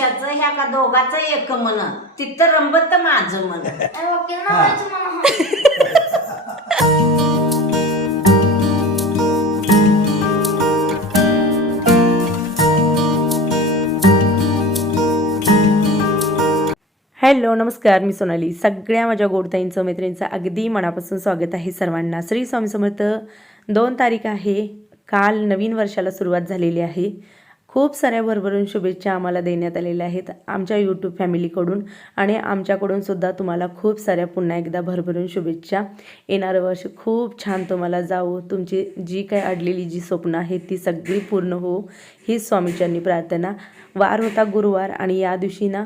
पुरुषाचं ह्या का दोघाचं एक मन तिथं रंबत माझं मन हॅलो नमस्कार. मी सोनाली. सगळ्या माझ्या गोडताईंचं मैत्रिणींचं अगदी मनापासून स्वागत आहे सर्वांना. श्री स्वामी समर्थ दोन तारीख आहे. काल नवीन वर्षाला सुरुवात झालेली आहे. खूप साऱ्या भरभरून शुभेच्छा आम्हाला देण्यात आलेल्या आहेत आमच्या यूट्यूब फॅमिलीकडून आणि आमच्याकडून सुद्धा तुम्हाला खूप साऱ्या पुन्हा एकदा भरभरून शुभेच्छा. येणारं वर्ष खूप छान तुम्हाला जावो. तुमची जी काय अडलेली जी स्वप्न आहेत ती सगळी पूर्ण हो हीच स्वामीच्यांनी प्रार्थना. वार होता गुरुवार आणि या दिवशी ना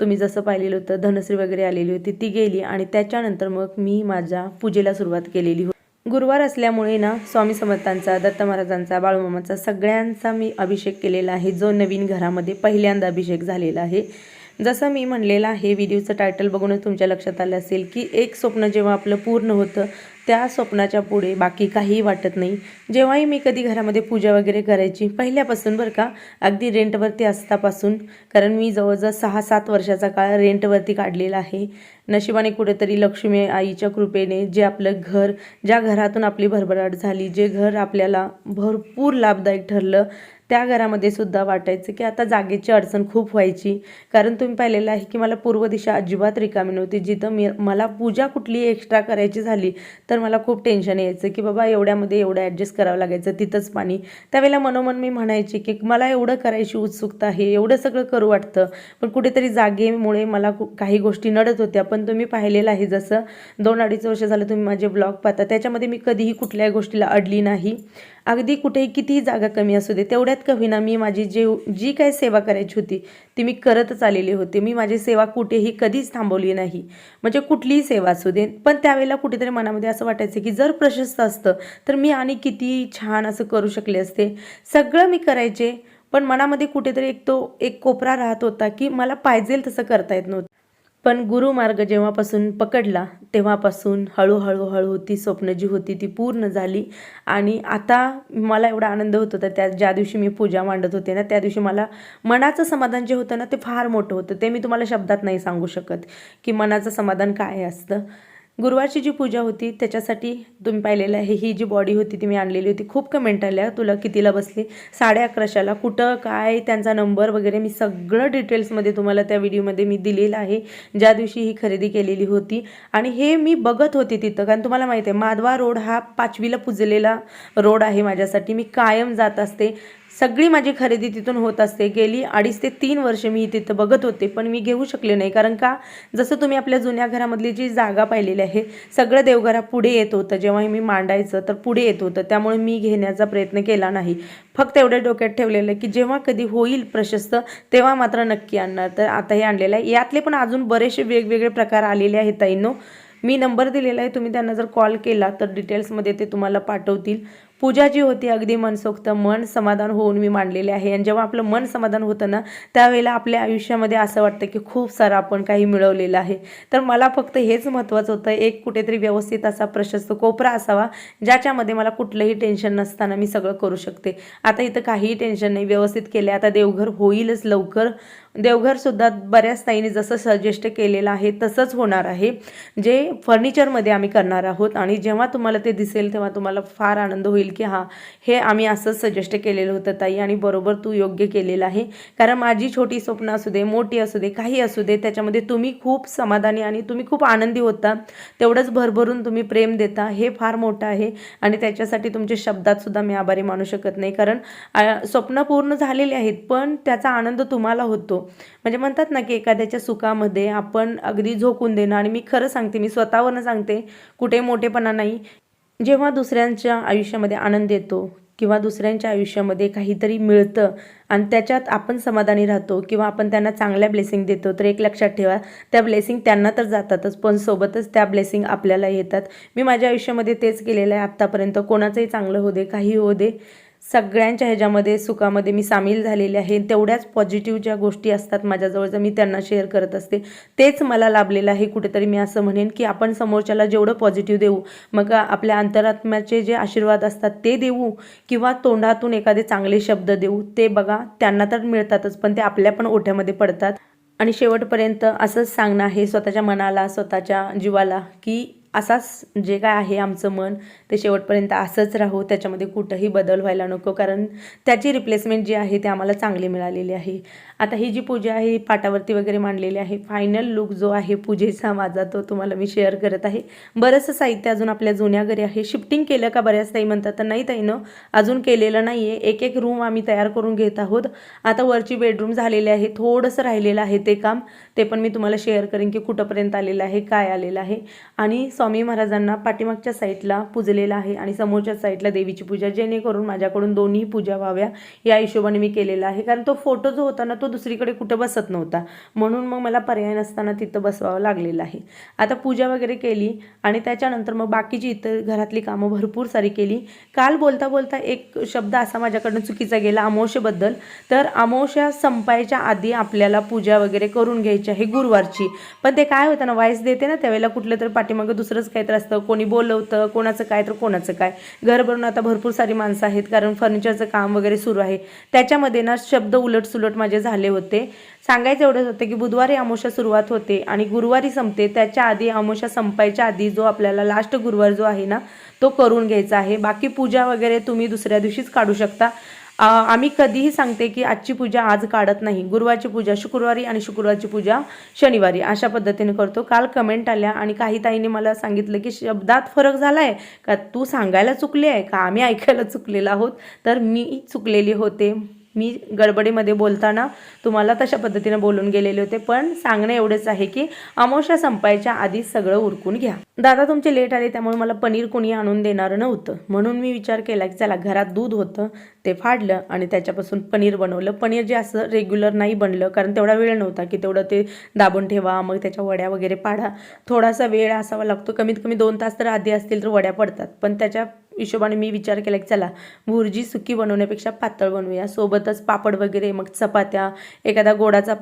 तुम्ही जसं पाहिलेलं होतं धनश्री वगैरे आलेली होती ती गेली आणि त्याच्यानंतर मग मी माझ्या पूजेला सुरुवात केलेली होती. गुरुवार असल्यामुळे ना स्वामी समर्थांचा दत्त महाराजांचा बाळूमामाचा सगळ्यांचा मी अभिषेक केलेला आहे. जो नवीन घरामध्ये पहिल्यांदा अभिषेक झालेला आहे. जसं मी म्हणलेलं आहे व्हिडिओचं टायटल बघूनच तुमच्या लक्षात आलं असेल की एक स्वप्न जेव्हा आपलं पूर्ण होतं त्या स्वप्नाच्या पुढे बाकी काहीही वाटत नाही. जेव्हाही मी कधी घरामध्ये पूजा वगैरे करायची पहिल्यापासून बरं का अगदी रेंटवरती असतापासून कारण मी जवळजवळ सहा सात वर्षाचा काळ रेंटवरती काढलेला आहे. नशिबाने कुठेतरी लक्ष्मी आईच्या कृपेने जे आपलं घर ज्या घरातून आपली भरभराट झाली जे घर आपल्याला भरपूर लाभदायक ठरलं त्या घरामध्ये सुद्धा वाटायचं की आता जागेची अडचण खूप व्हायची. कारण तुम्ही पाहिलेलं आहे की मला पूर्व दिशा अजिबात रिकामी नव्हती. जिथं मी मला पूजा कुठली एक्स्ट्रा करायची झाली तर तर मला खूप टेन्शन यायचं की बाबा एवढ्यामध्ये एवढं ॲडजस्ट करावं लागायचं तिथंच पाणी. त्यावेळेला मनोमन मी म्हणायची की मला एवढं करायची उत्सुकता आहे एवढं सगळं करू वाटतं पण कुठेतरी जागेमुळे मला काही गोष्टी नडत होत्या. पण तुम्ही पाहिलेलं आहे जसं दोन अडीच वर्ष झालं तुम्ही माझे ब्लॉग पाहता त्याच्यामध्ये मी कधीही कुठल्याही गोष्टीला अडली नाही. अगदी कुठेही कितीही जागा कमी असू दे तेवढ्यात का होईना मी माझी जे जी काय सेवा करायची होती ती मी करतच आलेली होते. मी माझी सेवा कुठेही कधीच थांबवली नाही. म्हणजे कुठलीही सेवा असू दे पण त्यावेळेला कुठेतरी मनामध्ये असं वाटायचं की जर प्रशस्त असतं तर मी आणि किती छान असं करू शकले असते. सगळं मी करायचे पण मनामध्ये कुठेतरी एक तो एक कोपरा राहत होता की मला पाहिजेल तसं करता येत नव्हतं. पण गुरुमार्ग जेव्हापासून पकडला तेव्हापासून हळूहळू हळू ती स्वप्न जी होती ती पूर्ण झाली. आणि आता मला एवढा आनंद होत होता त्या ज्या दिवशी मी पूजा मांडत होते ना त्या दिवशी मला मनाचं समाधान जे होतं ना ते फार मोठं होतं. ते मी तुम्हाला शब्दात नाही सांगू शकत की मनाचं समाधान काय असतं. गुरुवारची जी पूजा होती त्याच्यासाठी तुम्ही पाहिलेलं आहे. ही जी बॉडी होती ती मी आणलेली होती. खूप कमेंट आल्या. तुला कितीला बसली? साडे अकराशाला. कुठं काय त्यांचा नंबर वगैरे मी सगळं डिटेल्समध्ये तुम्हाला त्या व्हिडिओमध्ये मी दिलेलं आहे. ज्या दिवशी ही खरेदी केलेली होती. आणि हे मी बघत होते तिथं. कारण तुम्हाला माहिती आहे माधवा रोड हा पाचवीला पुजलेला रोड आहे माझ्यासाठी. मी कायम जात असते. सगळी माझी खरेदी तिथून होत असते. गेली अडीच ते तीन वर्ष मी तिथं बघत होते पण मी घेऊ शकले नाही. कारण का? जसं तुम्ही आपल्या जुन्या घरामधली जी जागा पाहिलेली आहे सगळं देवघरा पुढे येत होतं. जेव्हा मी मांडायचं तर पुढे येत होतं. त्यामुळे मी घेण्याचा प्रयत्न केला नाही. फक्त एवढ्या डोक्यात ठेवलेलं की जेव्हा कधी होईल प्रशस्त तेव्हा मात्र नक्की आणणार. तर आता हे आणलेलं आहे. यातले पण अजून बरेचसे वेगवेगळे प्रकार आलेले आहेत ताईंनो. मी नंबर दिलेला आहे. तुम्ही त्यांना जर कॉल केला तर डिटेल्समध्ये ते तुम्हाला पाठवतील. पूजा जी होती अगदी मनसोक्त मन समाधान होऊन मी मांडलेले आहे. आणि जेव्हा आपलं मन समाधान होतं ना त्यावेळेला आपल्या आयुष्यामध्ये असं वाटतं की खूप सारं आपण काही मिळवलेलं आहे. तर मला फक्त हेच महत्त्वाचं होतं एक कुठेतरी व्यवस्थित असा प्रशस्त कोपरा असावा ज्याच्यामध्ये मला कुठलंही टेन्शन नसताना मी सगळं करू शकते. आता इथं काहीही टेन्शन नाही व्यवस्थित केले आता देवघर होईलच लवकर. देवघरसुद्धा बऱ्याच ताईंनी जसं सजेस्ट केलेलं आहे तसंच होणार आहे. जे फर्निचरमध्ये आम्ही करणार आहोत आणि जेव्हा तुम्हाला ते दिसेल तेव्हा तुम्हाला फार आनंद होईल की हां हे आम्ही असंच सजेस्ट केलेलं होतं ताई आणि बरोबर तू योग्य केलेलं आहे. कारण माझी छोटी स्वप्न असू दे मोठी असू दे काही असू दे त्याच्यामध्ये तुम्ही खूप समाधानी आणि तुम्ही खूप आनंदी होता. तेवढंच भरभरून तुम्ही प्रेम देता हे फार मोठं आहे आणि त्याच्यासाठी तुमच्या शब्दातसुद्धा मी आभारी मानू शकत नाही. कारण स्वप्न पूर्ण झालेली आहेत पण त्याचा आनंद तुम्हाला होतो. म्हणजे म्हणतात ना की एखाद्याच्या सुखामध्ये आपण अगदी झोकून देणं आणि मी खरं सांगते मी स्वतःवरनं सांगते कुठे मोठेपणा नाही. जेव्हा दुसऱ्यांच्या आयुष्यामध्ये आनंद येतो किंवा दुसऱ्यांच्या आयुष्यामध्ये काहीतरी मिळतं आणि त्याच्यात आपण समाधानी राहतो किंवा आपण त्यांना चांगल्या ब्लेसिंग देतो तर एक लक्षात ठेवा त्या ब्लेसिंग त्यांना तर जातातच पण सोबतच त्या ब्लेसिंग आपल्याला येतात. मी माझ्या आयुष्यामध्ये तेच केलेलं आहे आत्तापर्यंत कोणाचंही चांगलं होऊ दे काही होऊ दे. सगळ्यांच्या ह्याच्यामध्ये सुखामध्ये मी सामील झालेले आहे. तेवढ्याच पॉझिटिव्ह ज्या गोष्टी असतात माझ्याजवळ मी त्यांना शेअर करत असते तेच मला लाभलेलं आहे. कुठेतरी मी असं म्हणेन की आपण समोरच्याला जेवढं पॉझिटिव्ह देऊ मग आपल्या अंतरात्म्याचे जे आशीर्वाद असतात ते देऊ किंवा तोंडातून एखादे चांगले शब्द देऊ ते बघा त्यांना तर मिळतातच पण ते आपल्या पण ओठ्यामध्ये पडतात. आणि शेवटपर्यंत असंच सांगणं आहे स्वतःच्या मनाला स्वतःच्या जीवाला की असाच जे काय आहे आमचं मन ते शेवटपर्यंत असंच राहू त्याच्यामध्ये कुठंही बदल व्हायला नको. कारण त्याची रिप्लेसमेंट जी आहे ती आम्हाला चांगली मिळालेली आहे. आता ही जी पूजा आहे पाटावरती वगैरे मांडलेली आहे. फायनल लुक जो आहे पूजेचा माझा तो तुम्हाला मी शेअर करत आहे. बरंचसं साहित्य अजून आपल्या जुन्या घरी आहे. शिफ्टिंग केलं का बऱ्याच ताई म्हणतात तर नाही ताईनं अजून केलेलं नाही आहे एक एक रूम आम्ही तयार करून घेत आहोत. आता वरची बेडरूम झालेली आहे. थोडंसं राहिलेलं आहे ते काम. ते पण मी तुम्हाला शेअर करेन की कुठंपर्यंत आलेलं आहे काय आलेलं आहे. आणि स्वामी महाराजांना पाठीमागच्या साईडला पूजलेला आहे आणि समोरच्या साईडला देवीची पूजा जेणेकरून माझ्याकडून दोन्ही पूजा व्हाव्या या हिशोबाने मी केलेला आहे. कारण तो फोटो जो होता ना तो दुसरीकडे कुठं बसत नव्हता. म्हणून मग मला पर्याय नसताना तिथं बसवावं लागलेलं आहे. आता पूजा वगैरे केली आणि त्याच्यानंतर मग बाकीची इतर घरातली कामं भरपूर सारी केली. काल बोलता बोलता एक शब्द असा माझ्याकडनं चुकीचा गेला अमावस्येबद्दल. तर अमावश्या संपायच्या आधी आपल्याला पूजा वगैरे करून घ्यायची आहे गुरुवारची. पण ते काय होतं ना वाईस देते ना त्यावेळेला कुठलं तरी पाठीमागं दुसरंच काहीतरी असतं. कोणी बोलवतं कोणाचं काय तर कोणाचं काय. घर भरून आता भरपूर सारी माणसं आहेत कारण फर्निचरचं काम वगैरे सुरू आहे. त्याच्यामध्ये ना शब्द उलट सुलट माझे झाले होते. सांगायचं एवढंच होतं की बुधवारी अमोशा सुरुवात होते आणि गुरुवारी संपते. त्याच्या आधी अमोशा संपायच्या आधी जो आपल्याला लास्ट गुरुवार जो आहे ना तो करून घ्यायचा आहे. बाकी पूजा वगैरे तुम्ही दुसऱ्या दिवशीच काढू शकता. आम्ही कधीही सांगते की आजची पूजा आज काढत नाही. गुरुवारची पूजा शुक्रवारी आणि शुक्रवारची पूजा शनिवारी अशा पद्धतीने करतो. काल कमेंट आल्या आणि काही ताईने मला सांगितलं की शब्दात फरक झाला आहे का? तू सांगायला चुकली आहे का? आम्ही ऐकायला चुकलेलो आहोत. तर मी चुकलेली होते. मी गडबडीमध्ये बोलताना तुम्हाला तशा पद्धतीने बोलून गेलेले होते पण सांगणं एवढंच आहे की अमावश्या संपायच्या आधी सगळं उरकून घ्या. दादा तुमचे लेट आले त्यामुळे मला पनीर कोणी आणून देणारं नव्हतं. म्हणून मी विचार केला की चला घरात दूध होतं ते फाडलं आणि त्याच्यापासून पनीर बनवलं. पनीर जे असं रेग्युलर नाही बनलं कारण तेवढा वेळ नव्हता की तेवढं ते दाबून ठेवा मग त्याच्या वड्या वगैरे पाडा. थोडासा वेळ असावा लागतो. कमीत कमी दोन तास तर आधी असतील तर वड्या पडतात पण त्याच्या हिशोबाने मी विचार केला की चला भुर्जी सुकी बनवण्यापेक्षा पातळ बनवूया. सोबतच पापड वगैरे मग चपात्या एखादा गोडाचा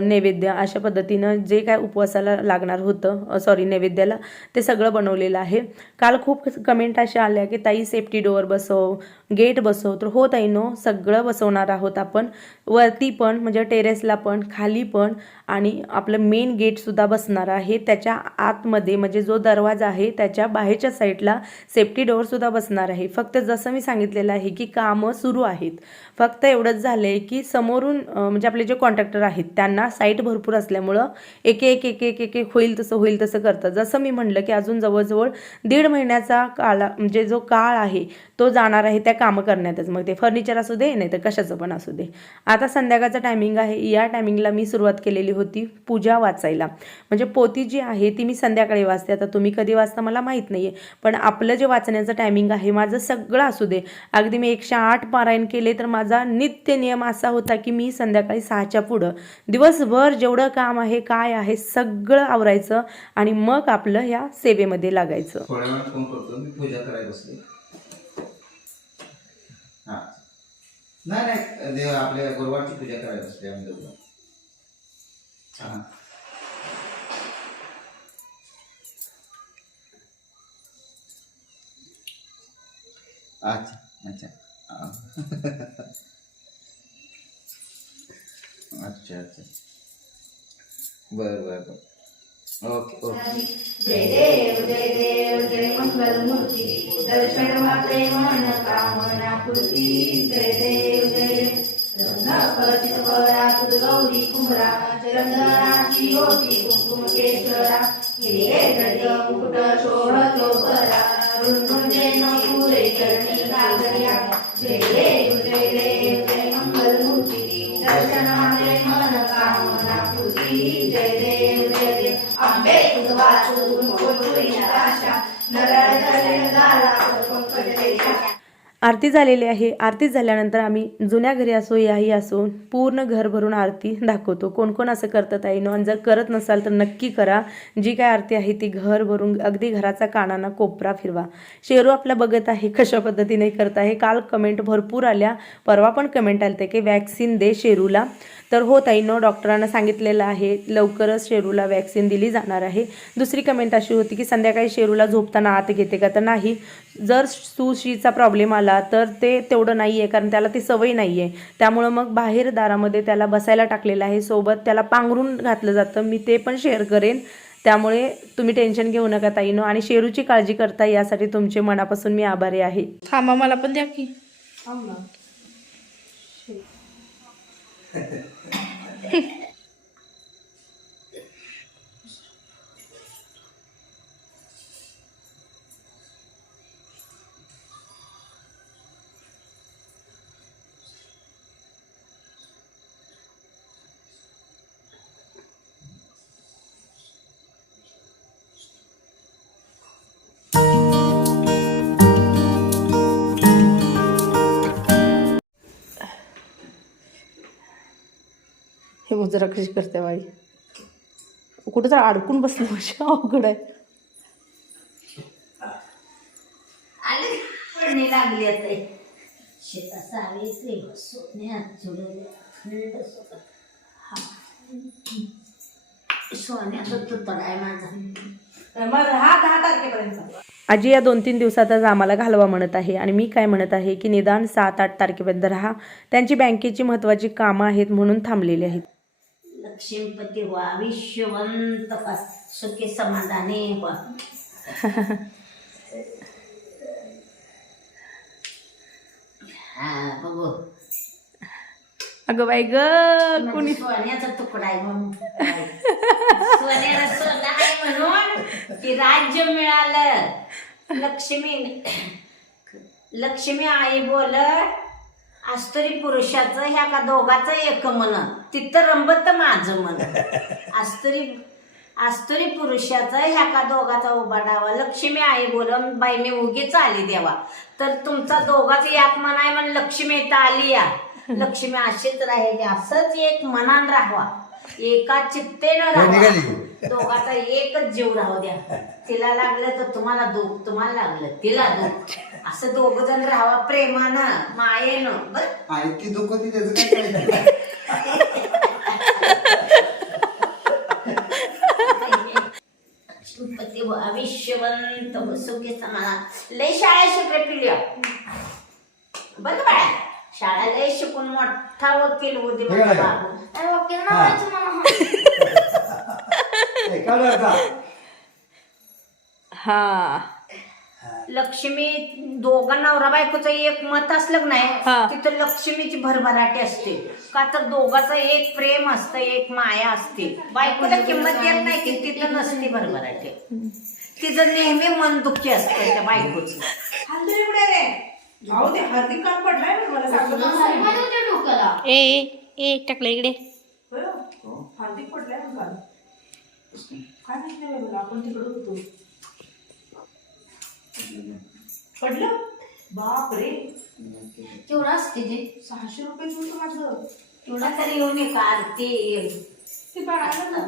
नैवेद्य अशा पद्धतीनं जे काय उपवासाला लागणार होतं सॉरी नैवेद्याला ते सगळं बनवलेलं आहे. काल खूप कमेंट अशा आल्या की ताई सेफ्टी डोअर बसव गेट बसव. तर हो ताई नो सगळं बसवणार आहोत आपण. वरती पण म्हणजे टेरेसला पण खाली पण आणि आपलं मेन गेटसुद्धा बसणार आहे. त्याच्या आतमध्ये म्हणजे जो दरवाजा आहे त्याच्या बाहेरच्या साईडला सेफ्टी डोअरसुद्धा बसणार आहे. फक्त जसं मी सांगितलेलं आहे की कामं सुरू आहेत. फक्त एवढंच झालं आहे की समोरून म्हणजे आपले जे कॉन्ट्रॅक्टर आहेत त्यांना साईट भरपूर असल्यामुळं एक एक एक एक एक एक होईल तसं होईल तसं करतं जसं मी म्हणलं की अजून जवळजवळ दीड महिन्याचा काळा म्हणजे जो काळ आहे तो जाणार आहे त्या कामं करण्यातच. मग ते फर्निचर असू दे नाही तर कशाचं पण असू दे. आता संध्याकाळचा टायमिंग आहे. या टायमिंगला मी सुरुवात केलेली होती पूजा वाचायला. म्हणजे पोती जी आहे ती मी संध्याकाळी वाचते. आता तुम्ही कधी वाचता मला माहीत नाही आहे पण आपलं जे वाचण्याचं टायमिंग आहे माझं सगळं असू दे. अगदी मी एकशे आठ पारायण केले तर माझा नित्य नियम असा होता की मी संध्याकाळी सहाच्या पुढं दिवसभर जेवढं काम आहे काय आहे सगळं आवरायचं आणि मग आपलं ह्या सेवेमध्ये लागायचं थोड्या वेळात फोन करतो मी पूजा करायला बसले हा नाही नाही. देव आपल्या गुरुवारची पूजा करायला असते आम्ही दोघं. हां. अच्छा अच्छा. अच्छा अच्छा. बरं बरं बरं. जय देव जय देव जय मंगल मूर्ती दर्शन मात्रे मन कामना पूर्ती जय देव जय गणपती स्वरा गौरी कुमरा चंदनाची होती कुंकुम केशरा हिरे गज मुकुट शोभतो बरा रुंदुंजे पुरे चरणी लागल्या जय देव 说 आरती झालेली आहे. आरती झाल्यानंतर आम्ही जुन्या घरी असो याही असो पूर्ण घर भरून आरती दाखवतो. कोण कोण असं करतात आहे आणि जर करत नसाल तर नक्की करा. जी काय आरती आहे ती घर भरून अगदी घराचा कानाना कोपरा फिरवा. शेरू आपला बघत आहे कशा पद्धतीने करत आहे. काल कमेंट भरपूर आल्या. परवा पण कमेंट आलते की वॅक्सिन दे शेरूला. तर हो ताईनो डॉक्टरांना सांगितलेलं आहे. लवकरच शेरूला वॅक्सिन दिली जाणार आहे. दुसरी कमेंट अशी होती की संध्याकाळी शेरूला झोपताना आत घेते का? तर नाही. जर सुशीचा प्रॉब्लेम आला तर ते तेवढं नाही आहे कारण त्याला ती सवय नाही आहे त्यामुळं मग बाहेर दारामध्ये त्याला बसायला टाकलेलं आहे. सोबत त्याला पांघरून घातलं जातं. मी ते पण शेअर करेन. त्यामुळे तुम्ही टेन्शन घेऊ नका ताईनो. आणि शेरूची काळजी करता यासाठी तुमचे मनापासून मी आभारी आहे. थांबा मला पण द्या की. मुजरा कशी करते बाई. कुठं तर अडकून बसली अशी अवघड आहे. आले पडणे लागली आता शेता सावेचे सोन्या चुडल्या थंड सोबत हा. सोन्याचा तुतड आहे माझा. मग हा दहा तारखेपर्यंत. आजी या दोन तीन दिवसातच आम्हाला घालवा म्हणत आहे आणि मी काय म्हणत आहे की निदान सात आठ तारखेपर्यंत राहा. त्यांची बँकेची महत्त्वाची कामं आहेत म्हणून थांबलेली आहेत. लक्ष्मीपती व्हा विश्ववंत व्हा सुखी समाधानी व्हा हा बघू. अगं बाई ग म्हणजे सोन्याचा तुकडा आहे म्हणून. सोन्याला सोनं आहे म्हणून की राज्य मिळालं. लक्ष्मी लक्ष्मी आई बोल आस्तरी पुरुषाचं ह्या का दोघाचं एक मन. तिथं रंबत माझं मन. आस्तरी आस्तरी पुरुषाचं ह्या का दोघाचा उभा डावा. लक्ष्मी आई बोल बाई मी उगीच आली देवा. तर तुमचा दोघाचं एक मन आहे म्हण लक्ष्मी इथं आली या. लक्ष्मी अशीच राहिली. असंच एक मनान राहावा. एका चित्तेनं राहावा. दोघाचा एकच जीव राहू द्या. तिला लागलं तर तुम्हाला दुःख तुम्हाला लागलं तिला दुःख. असं दोघ जण राहावा प्रेमानं मायेनं. बर? आणि ती दुःख ती त्याचं काय करायचं सुखी समाना लय शाळा शिकले पिल्या बघ बाळा? शाळा लय शिकून मोठा वकील होते हे काय? बाबू वकील हा. ए, काढू आता. हा. लक्ष्मी दोघं नवरा बायकोचं एक मत असलं की नाही हा. तिथं लक्ष्मीची भरभराटी असते. का तर दोघाचं एक प्रेम असतं एक माया असते. बायकोला किंमत देत नाही की तिथं नसते भरभराटी. तिचं नेहमी मन दुःखी असतं त्या बायकोचं. हात पुढे रे जाऊ दे हार्दिक काम पडलाय ना मला सांगतो ए ए टाकलं इकडे. हार्दिक पडलाय ना काय माहिती नाही मला आपण तिकडे होतो. पडलं? बाप रे असते ते सहाशे रुपये होतं माझं. तेवढा तरी येऊन एक आरती? ते बाळाला.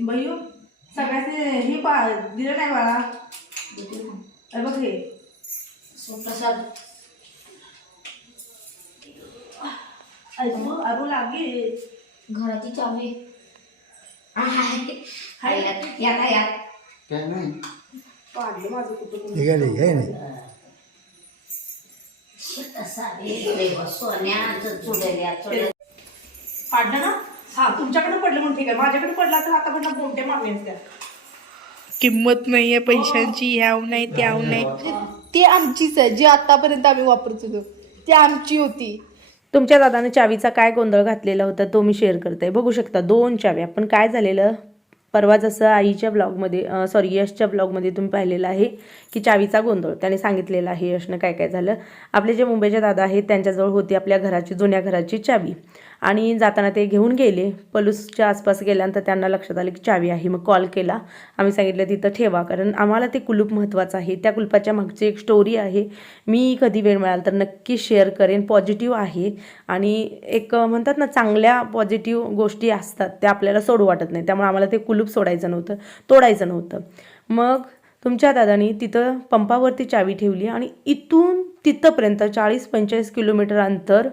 बाई सगळ्याचे हे पा दिलं नाही बाळा. अरे बघ हे. प्रसाद. ऐक अरू लागे घराची चावी. हाय. या काय या. काय नाही. पाडलं माझं कुठं काय नाही, नाही. सोन्याचं चुडल्या चुडल्या. पाडलं ना? हा तुमच्याकडे पडलं म्हणून ठीक आहे. माझ्याकडे पडला तर आता पण किंमत नाहीये पैशांची ह्याव नाही त्याव नाही. ती आमचीच आहे जी आतापर्यंत आम्ही वापरत होतो. ती आमची होती. तुमच्या दादाने चावीचा काय गोंधळ घातलेला होता तो मी शेअर करते. बघू शकता दोन चाव्या पण काय झालेलं? परवा जसं आईच्या ब्लॉगमध्ये सॉरी यशच्या ब्लॉगमध्ये तुम्ही पाहिलेलं आहे की चावीचा गोंधळ. त्याने सांगितलेला आहे यशनं काय काय झालं? आपले जे मुंबईचे दादा आहेत त्यांच्याजवळ होती आपल्या घराची जुन्या घराची चावी. आणि जाताना ते घेऊन गेले. पलूसच्या आसपास गेल्यानंतर त्यांना लक्षात आलं की चावी आहे. मग कॉल केला. आम्ही सांगितलं तिथं ठेवा. कारण आम्हाला ते कुलूप महत्त्वाचं आहे. त्या कुलपाच्या मागची एक स्टोरी आहे. मी कधी वेळ मिळाला तर नक्की शेअर करेन. पॉझिटिव्ह आहे. आणि एक म्हणतात ना चांगल्या पॉझिटिव्ह गोष्टी असतात. त्या आपल्याला सोडू वाटत नाही. त्यामुळे आम्हाला ते कुलूप सोडायचं नव्हतं. तोडायचं नव्हतं. मग तुमच्या दादानी तिथं पंपावरती चावी ठेवली आणि इथून तिथंपर्यंत चाळीस पंचेचाळीस किलोमीटर अंतर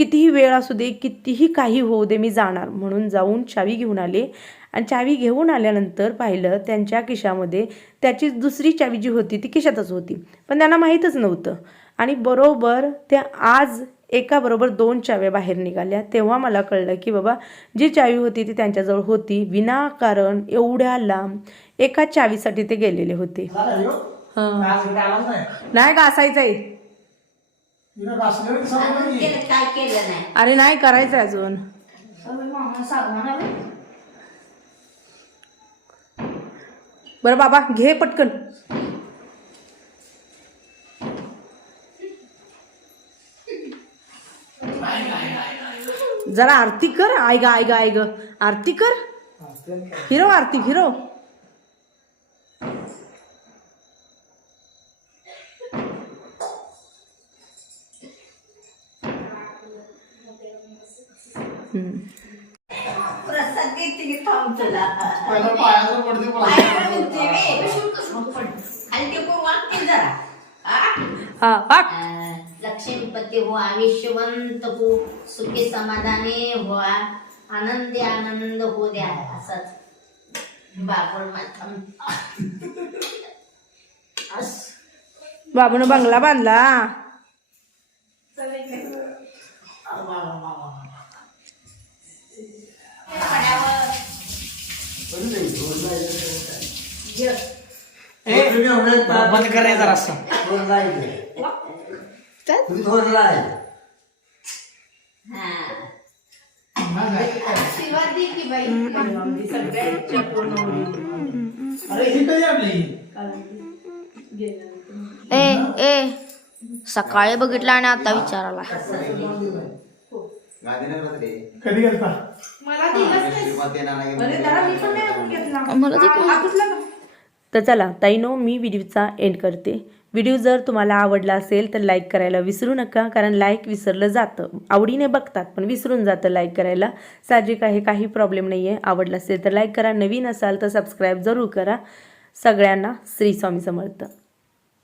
कितीही वेळ असू दे कितीही काही होऊ दे मी जाणार म्हणून जाऊन चावी घेऊन आले. आणि चावी घेऊन आल्यानंतर पाहिलं त्यांच्या खिशामध्ये त्याची दुसरी चावी जी होती ती खिशातच होती. पण त्यांना माहीतच नव्हतं. आणि बरोबर त्या आज एकाबरोबर दोन चाव्या बाहेर निघाल्या. तेव्हा मला कळलं की बाबा जी चावी होती ती त्यांच्याजवळ होती. विनाकारण एवढ्या लांब एका चावीसाठी ते गेलेले होते. नाही घासायचं आहे केलं काय केलं नाही. अरे नाही करायचं अजून. बरं बाबा घे पटकन. जरा आरती कर आय ग आय ग आय ग. आरती कर. फिरव आरती फिरव प्रसाद देते की थांब पहिला पडते बोला. पायावर म्हणते वे. खाली ते कोण वागते जरा. हा? हा हो आयुष्यवंत हो सुखी समाधानी हो आनंदी आनंद हो द्या. असंच. बाबळ माथम. अस बाबून बंगला बांधला. बंद करायचा रस्ता ए ए सकाळी बघितला आणि आता विचाराला कधी गेलता? मला तर चला ताईनो मी व्हिडिओचा एंड करते. व्हिडिओ जर तुम्हाला आवडला असेल तर लाईक करायला विसरू नका कारण लाईक विसरलं जातं. आवडीने बघतात पण विसरून जातं लाईक करायला. साहजिक आहे काही प्रॉब्लेम नाही आहे आवडलं असेल तर लाईक करा. नवीन असाल तर सबस्क्राईब जरूर करा. सगळ्यांना श्री स्वामी समर्थ.